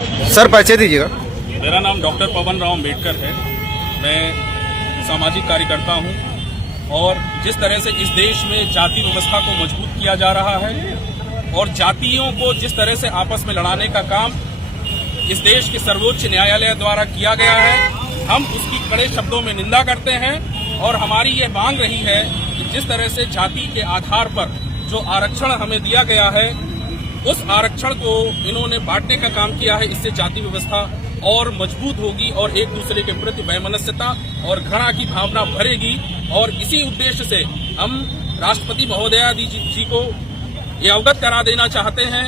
Sir परिचय दीजिएगा। मेरा नाम डॉक्टर पवन राव अम्बेडकर है। मैं सामाजिक कार्यकर्ता हूं और जिस तरह से इस देश में जाति व्यवस्था को मजबूत किया जा रहा है और जातियों को जिस तरह से आपस में लड़ाने का काम इस देश के सर्वोच्च न्यायालय द्वारा किया गया है, हम उसकी कड़े शब्दों में निंदा करते हैं और हमारी ये मांग रही है कि जिस तरह से जाति के आधार पर जो आरक्षण हमें दिया गया है उस आरक्षण को इन्होंने बांटने का काम किया है। इससे जाति व्यवस्था और मजबूत होगी और एक दूसरे के प्रति वैमनस्यता और घृणा की भावना भरेगी। और इसी उद्देश्य से हम राष्ट्रपति महोदया जी को ये अवगत करा देना चाहते हैं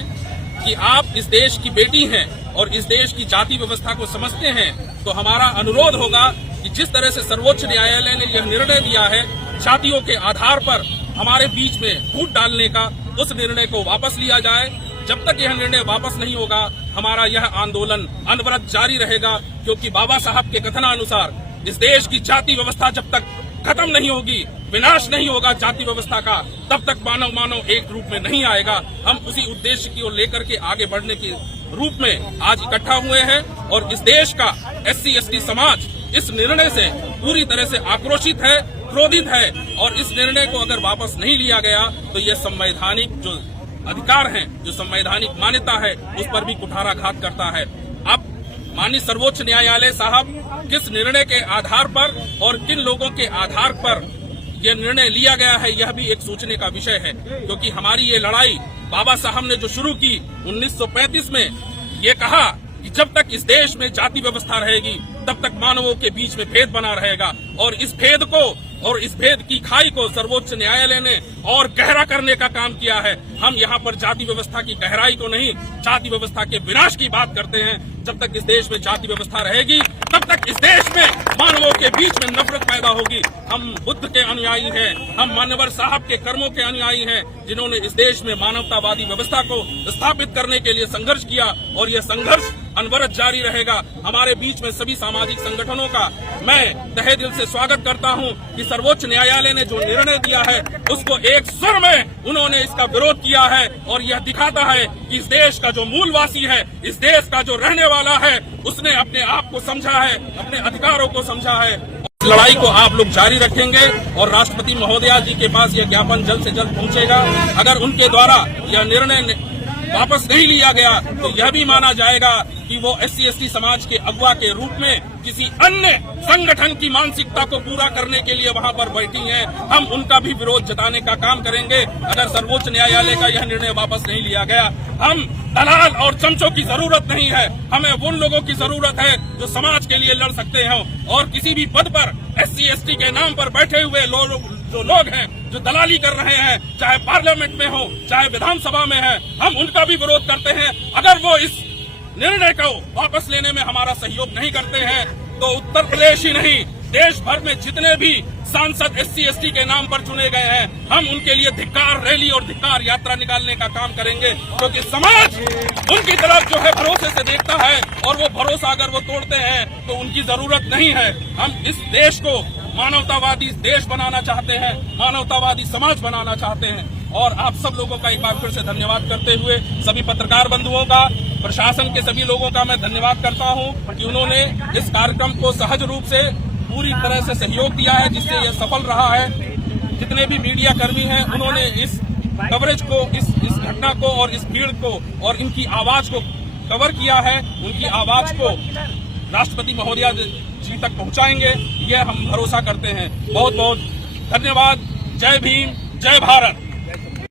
कि आप इस देश की बेटी हैं और इस देश की जाति व्यवस्था को समझते हैं, तो हमारा अनुरोध होगा कि जिस तरह से सर्वोच्च न्यायालय ने यह निर्णय दिया है जातियों के आधार पर हमारे बीच में फूट डालने का, उस निर्णय को वापस लिया जाए। जब तक यह निर्णय वापस नहीं होगा हमारा यह आंदोलन अनवरत जारी रहेगा, क्योंकि बाबा साहब के कथनानुसार इस देश की जाति व्यवस्था जब तक खत्म नहीं होगी, विनाश नहीं होगा जाति व्यवस्था का, तब तक मानव एक रूप में नहीं आएगा। हम उसी उद्देश्य की ओर लेकर के आगे बढ़ने के रूप में आज इकट्ठा हुए हैं और इस देश का SC ST समाज इस निर्णय से पूरी तरह से आक्रोशित है, क्रोधित है और इस निर्णय को अगर वापस नहीं लिया गया तो ये संवैधानिक जो अधिकार हैं, जो संवैधानिक मान्यता है, उस पर भी कुठाराघात करता है। अब माननीय सर्वोच्च न्यायालय साहब किस निर्णय के आधार पर और किन लोगों के आधार पर यह निर्णय लिया गया है, यह भी एक सोचने का विषय है, क्योंकि हमारी ये लड़ाई बाबा साहब ने जो शुरू की 1935 में, ये कहा कि जब तक इस देश में जाति व्यवस्था रहेगी तब तक मानवों के बीच में भेद बना रहेगा और इस भेद को और इस भेद की खाई को सर्वोच्च न्यायालय ने और गहरा करने का काम किया है। हम यहाँ पर जाति व्यवस्था की गहराई को नहीं, जाति व्यवस्था के विनाश की बात करते हैं। जब तक इस देश में जाति व्यवस्था रहेगी तब तक इस देश में मानवों के बीच में नफरत पैदा होगी। हम बुद्ध के अनुयायी हैं, हम मानवर साहब के कर्मों के अनुयायी हैं, जिन्होंने इस देश में मानवतावादी व्यवस्था को स्थापित करने के लिए संघर्ष किया और यह संघर्ष अनवरत जारी रहेगा। हमारे बीच में सभी सामाजिक संगठनों का मैं तहे दिल से स्वागत करता हूं कि सर्वोच्च न्यायालय ने जो निर्णय दिया है उसको एक स्वर में उन्होंने इसका विरोध किया है और यह दिखाता है कि इस देश का जो मूलवासी है, इस देश का जो रहने वाला है, उसने अपने आप को समझा है, अपने अधिकारों को समझा है। इस लड़ाई को आप लोग जारी रखेंगे और राष्ट्रपति महोदया जी के पास यह ज्ञापन जल्द से जल्द पहुंचेगा। अगर उनके द्वारा यह निर्णय वापस नहीं लिया गया तो यह भी माना जाएगा कि वो SC ST समाज के अगुवा के रूप में किसी अन्य संगठन की मानसिकता को पूरा करने के लिए वहां पर बैठी हैं। हम उनका भी विरोध जताने का काम करेंगे अगर सर्वोच्च न्यायालय का यह निर्णय वापस नहीं लिया गया। हम दलाल और चमचों की जरूरत नहीं है, हमें उन लोगों की जरूरत है जो समाज के लिए लड़ सकते हैं और किसी भी पद पर SC ST के नाम पर बैठे हुए जो लोग हैं, जो दलाली कर रहे हैं, चाहे पार्लियामेंट में हो चाहे विधानसभा में है, हम उनका भी विरोध करते हैं। अगर वो इस निर्णय को वापस लेने में हमारा सहयोग नहीं करते हैं तो उत्तर प्रदेश ही नहीं, देश भर में जितने भी सांसद SC ST के नाम पर चुने गए हैं, हम उनके लिए धिक्कार रैली और धिक्कार यात्रा निकालने का काम करेंगे, क्योंकि समाज उनकी तरफ जो है भरोसे से देखता है और वो भरोसा अगर वो तोड़ते हैं तो उनकी जरूरत नहीं है। हम इस देश को मानवतावादी देश बनाना चाहते हैं, मानवतावादी समाज बनाना चाहते हैं। और आप सब लोगों का एक बार फिर से धन्यवाद करते हुए सभी पत्रकार बंधुओं का, प्रशासन के सभी लोगों का मैं धन्यवाद करता हूं कि उन्होंने इस कार्यक्रम को सहज रूप से पूरी तरह से सहयोग दिया है, जिससे यह सफल रहा है। जितने भी मीडिया कर्मी हैं उन्होंने इस कवरेज को, इस घटना को और इस भीड़ को और इनकी आवाज को कवर किया है। उनकी आवाज को राष्ट्रपति महोदया जी तक पहुंचाएंगे, यह हम भरोसा करते हैं। बहुत बहुत धन्यवाद। जय भीम, जय भारत।